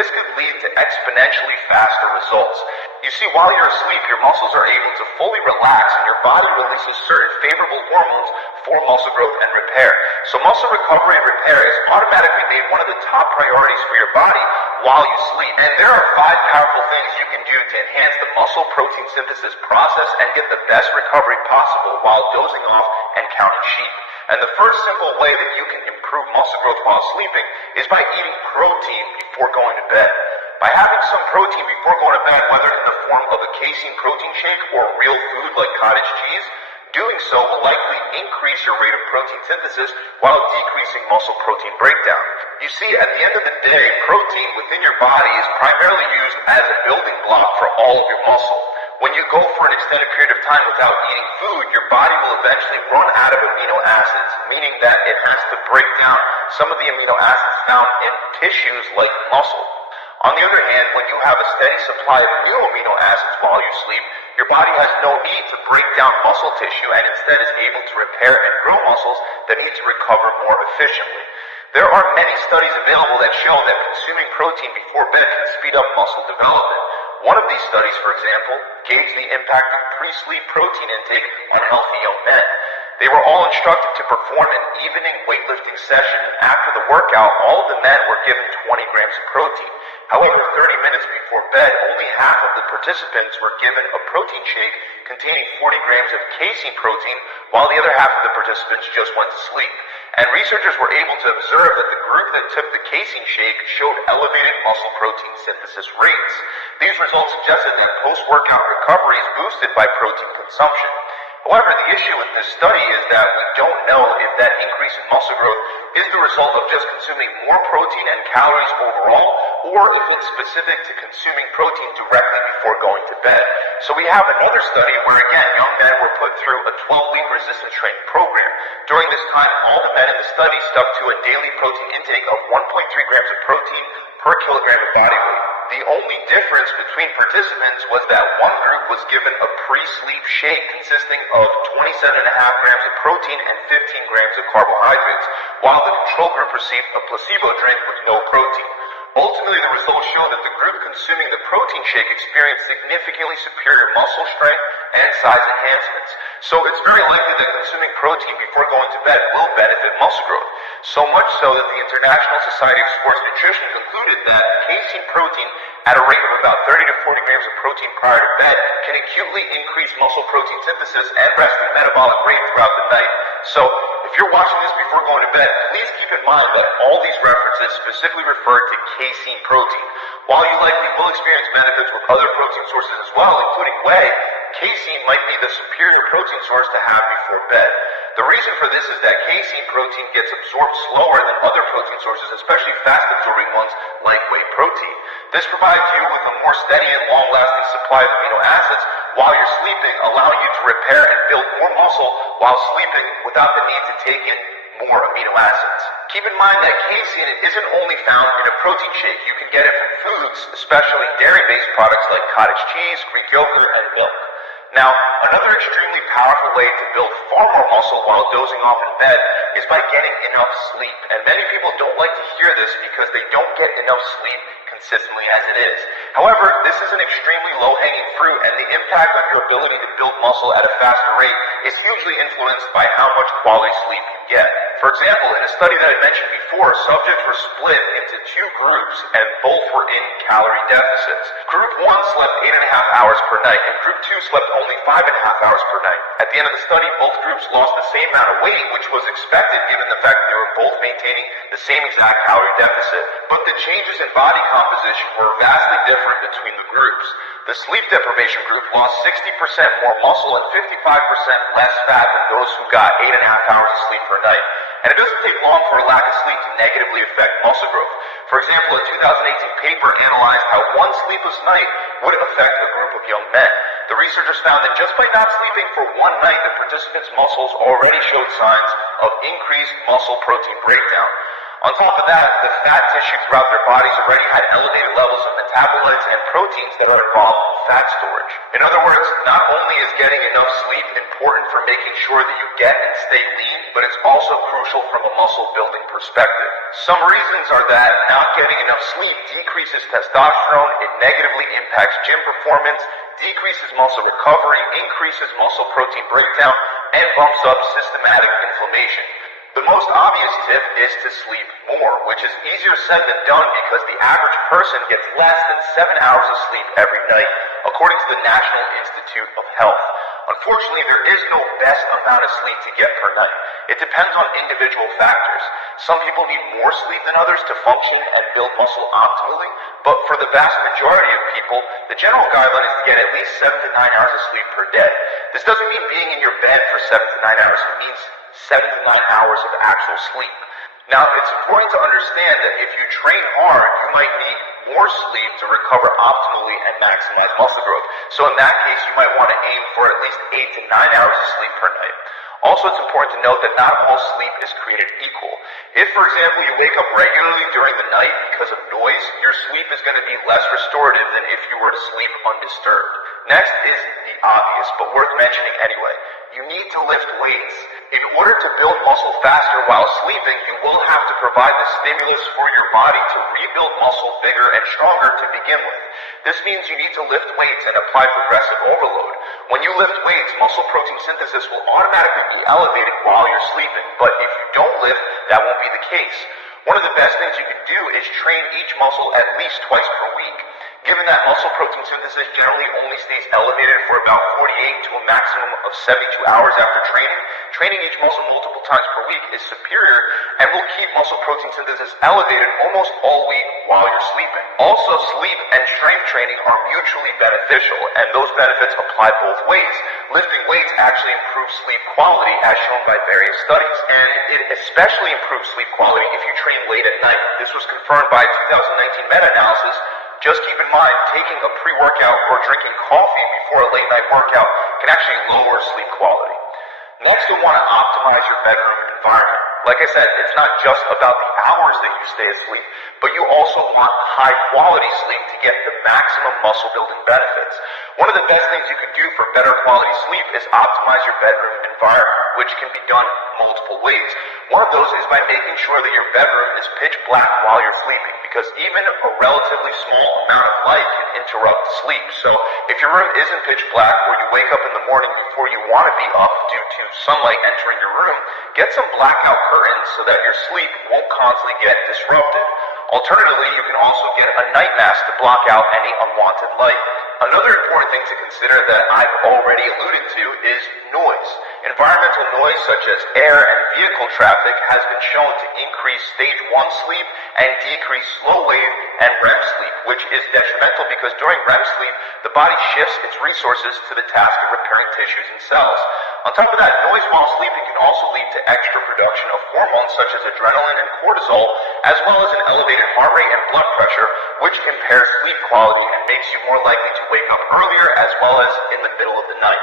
this could lead to exponentially faster results. You see, while you're asleep, your muscles are able to fully relax and your body releases certain favorable hormones for muscle growth and repair. So muscle recovery and repair is automatically made one of the top priorities for your body while you sleep. And there are 5 powerful things you can do to enhance the muscle protein synthesis process and get the best recovery possible while dozing off and counting sheep. And the first simple way that you can improve muscle growth while sleeping is by eating protein before going to bed. By having some protein before going to bed, whether in the form of a casein protein shake or real food like cottage cheese, doing so will likely increase your rate of protein synthesis while decreasing muscle protein breakdown. You see, at the end of the day, protein within your body is primarily used as a building block for all of your muscle. When you go for an extended period of time without eating food, your body will eventually run out of amino acids, meaning that it has to break down some of the amino acids found in tissues like muscle. On the other hand, when you have a steady supply of new amino acids while you sleep, your body has no need to break down muscle tissue and instead is able to repair and grow muscles that need to recover more efficiently. There are many studies available that show that consuming protein before bed can speed up muscle development. One of these studies, for example, gauged the impact of pre-sleep protein intake on healthy young men. They were all instructed to perform an evening weightlifting session, and after the workout, all of the men were given 20 grams of protein. However, 30 minutes before bed, only half of the participants were given a protein shake containing 40 grams of casein protein, while the other half of the participants just went to sleep. And researchers were able to observe that the group that took the casein shake showed elevated muscle protein synthesis rates. These results suggested that post-workout recovery is boosted by protein consumption. However, the issue with this study is that we don't know if that increase in muscle growth is the result of just consuming more protein and calories overall, or if it's specific to consuming protein directly before going to bed. So we have another study where, again, young men were put through a 12-week resistance training program. During this time, all the men in the study stuck to a daily protein intake of 1.3 grams of protein per kilogram of body weight. The only difference between participants was that one group was given a pre-sleep shake consisting of 27.5 grams of protein and 15 grams of carbohydrates, while the control group received a placebo drink with no protein. Ultimately, the results show that the group consuming the protein shake experienced significantly superior muscle strength and size enhancements. So it's very likely that consuming protein before going to bed will benefit muscle growth. So much so that the International Society of Sports Nutrition concluded that casein protein at a rate of about 30 to 40 grams of protein prior to bed can acutely increase muscle protein synthesis and resting metabolic rate throughout the night. So if you're watching this before going to bed, please keep in mind that all these references specifically refer to casein protein. While you likely will experience benefits with other protein sources as well, including whey, casein might be the superior protein source to have before bed. The reason for this is that casein protein gets absorbed slower than other protein sources, especially fast-absorbing ones like whey protein. This provides you with a more steady and long-lasting supply of amino acids while you're sleeping, allowing you to repair and build more muscle while sleeping without the need to take in more amino acids. Keep in mind that casein isn't only found in a protein shake. You can get it from foods, especially dairy-based products like cottage cheese, Greek yogurt, and milk. Now, another extremely powerful way to build far more muscle while dozing off in bed is by getting enough sleep. And many people don't like to hear this because they don't get enough sleep consistently as it is. However, this is an extremely low-hanging fruit, and the impact on your ability to build muscle at a faster rate is hugely influenced by how much quality sleep you get. For example, in a study that I mentioned before, subjects were split into 2 groups, and both were in calorie deficits. Group 1 slept 8.5 hours per night, and Group 2 slept only 5.5 hours per night. At the end of the study, both groups lost the same amount of weight, which was expected given the fact that they were both maintaining the same exact calorie deficit. But the changes in body composition were vastly different between the groups. The sleep deprivation group lost 60% more muscle and 55% less fat than those who got 8.5 hours of sleep per night. And it doesn't take long for a lack of sleep to negatively affect muscle growth. For example, a 2018 paper analyzed how one sleepless night would affect a group of young men. The researchers found that just by not sleeping for one night, the participants' muscles already showed signs of increased muscle protein breakdown. On top of that, the fat tissue throughout their bodies already had elevated levels of metabolites and proteins that are involved in fat storage. In other words, not only is getting enough sleep important for making sure that you get and stay lean, but it's also crucial from a muscle building perspective. Some reasons are that not getting enough sleep decreases testosterone, it negatively impacts gym performance, decreases muscle recovery, increases muscle protein breakdown, and bumps up systematic inflammation. The most obvious tip is to sleep more, which is easier said than done because the average person gets less than 7 hours of sleep every night, according to the National Institute of Health. Unfortunately, there is no best amount of sleep to get per night. It depends on individual factors. Some people need more sleep than others to function and build muscle optimally, but for the vast majority of people, the general guideline is to get at least 7 to 9 hours of sleep per day. This doesn't mean being in your bed for 7 to 9 hours. It means 7 to 9 hours of actual sleep. Now, it's important to understand that if you train hard, you might need more sleep to recover optimally and maximize muscle growth. So in that case, you might want to aim for at least 8 to 9 hours of sleep per night. Also, it's important to note that not all sleep is created equal. If, for example, you wake up regularly during the night because of noise, your sleep is going to be less restorative than if you were to sleep undisturbed. Next is the obvious, but worth mentioning anyway. You need to lift weights. In order to build muscle faster while sleeping, you will have to provide the stimulus for your body to rebuild muscle bigger and stronger to begin with. This means you need to lift weights and apply progressive overload. When you lift weights, muscle protein synthesis will automatically be elevated while you're sleeping, but if you don't lift, that won't be the case. One of the best things you can do is train each muscle at least twice per week. Given that muscle protein synthesis generally only stays elevated for about 48 to a maximum of 72 hours after training, training each muscle multiple times per week is superior and will keep muscle protein synthesis elevated almost all week while you're sleeping. Also, sleep and strength training are mutually beneficial, and those benefits apply both ways. Lifting weights actually improves sleep quality, as shown by various studies, and it especially improves sleep quality if you train late at night. This was confirmed by a 2019 meta-analysis. Just keep in mind, taking a pre-workout or drinking coffee before a late-night workout can actually lower sleep quality. Next, you'll want to optimize your bedroom environment. Like I said, it's not just about the hours that you stay asleep, but you also want high-quality sleep to get the maximum muscle-building benefits. One of the best things you can do for better quality sleep is optimize your bedroom environment, which can be done multiple ways. One of those is by making sure that your bedroom is pitch black while you're sleeping, because even a relatively small amount of light can interrupt sleep. So if your room isn't pitch black or you wake up in the morning before you want to be up due to sunlight entering your room, get some blackout curtains so that your sleep won't constantly get disrupted. Alternatively, you can also get a night mask to block out any unwanted light. Another important thing to consider that I've already alluded to is noise. Environmental noise such as air and vehicle traffic has been shown to increase stage 1 sleep and decrease slow wave and REM sleep, which is detrimental because during REM sleep, the body shifts its resources to the task of repairing tissues and cells. On top of that, noise while sleeping can also lead to extra production of hormones such as adrenaline and cortisol, as well as an elevated heart rate and blood pressure, which impairs sleep quality and makes you more likely to wake up earlier as well as in the middle of the night.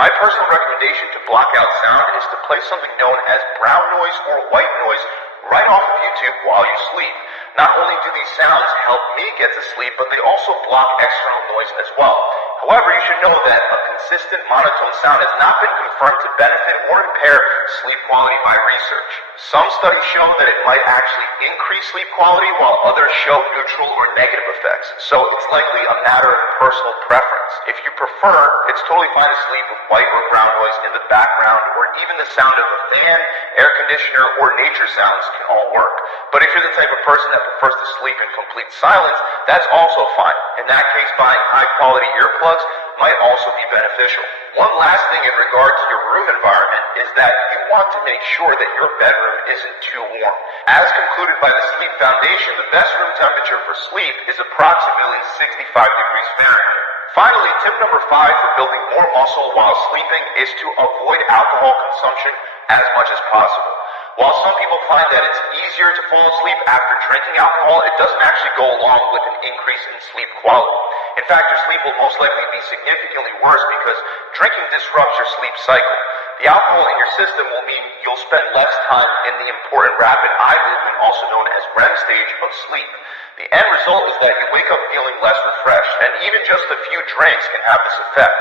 My personal recommendation to block out sound is to play something known as brown noise or white noise right off of YouTube while you sleep. Not only do these sounds help me get to sleep, but they also block external noise as well. However, you should know that a consistent monotone sound has not been confirmed to benefit or impair sleep quality by research. Some studies show that it might actually increase sleep quality, while others show neutral or negative effects. So it's likely a matter of personal preference. If you prefer, it's totally fine to sleep with white or brown noise in the background, or even the sound of a fan, air conditioner, or nature sounds can all work. But if you're the type of person that prefers to sleep in complete silence, that's also fine. In that case, buying high-quality earplugs might also be beneficial. One last thing in regard to your room environment is that you want to make sure that your bedroom isn't too warm. As concluded by the Sleep Foundation, the best room temperature for sleep is approximately 65 degrees Fahrenheit. Finally, tip number 5 for building more muscle while sleeping is to avoid alcohol consumption as much as possible. While some people find that it's easier to fall asleep after drinking alcohol, it doesn't actually go along with an increase in sleep quality. In fact, your sleep will most likely be significantly worse because drinking disrupts your sleep cycle. The alcohol in your system will mean you'll spend less time in the important rapid eye movement, also known as REM stage of sleep. The end result is that you wake up feeling less refreshed, and even just a few drinks can have this effect.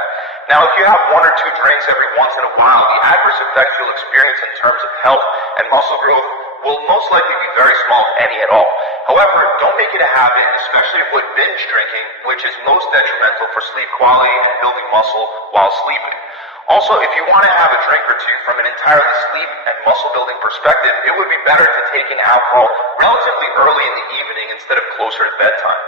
Now, if you have one or two drinks every once in a while, the adverse effects you'll experience in terms of health and muscle growth will most likely be very small, if any at all. However, don't make it a habit, especially avoid binge drinking, which is most detrimental for sleep quality and building muscle while sleeping. Also, if you want to have a drink or two from an entirely sleep and muscle building perspective, it would be better to take in alcohol relatively early in the evening instead of closer to bedtime.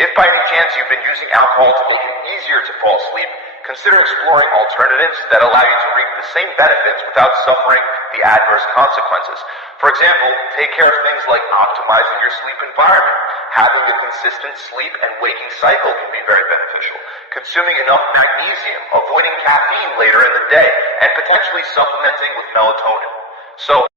If by any chance you've been using alcohol to make it easier to fall asleep, consider exploring alternatives that allow you to reap the same benefits without suffering the adverse consequences. For example, take care of things like optimizing your sleep environment. Having a consistent sleep and waking cycle can be very beneficial. Consuming enough magnesium, avoiding caffeine later in the day, and potentially supplementing with melatonin. So,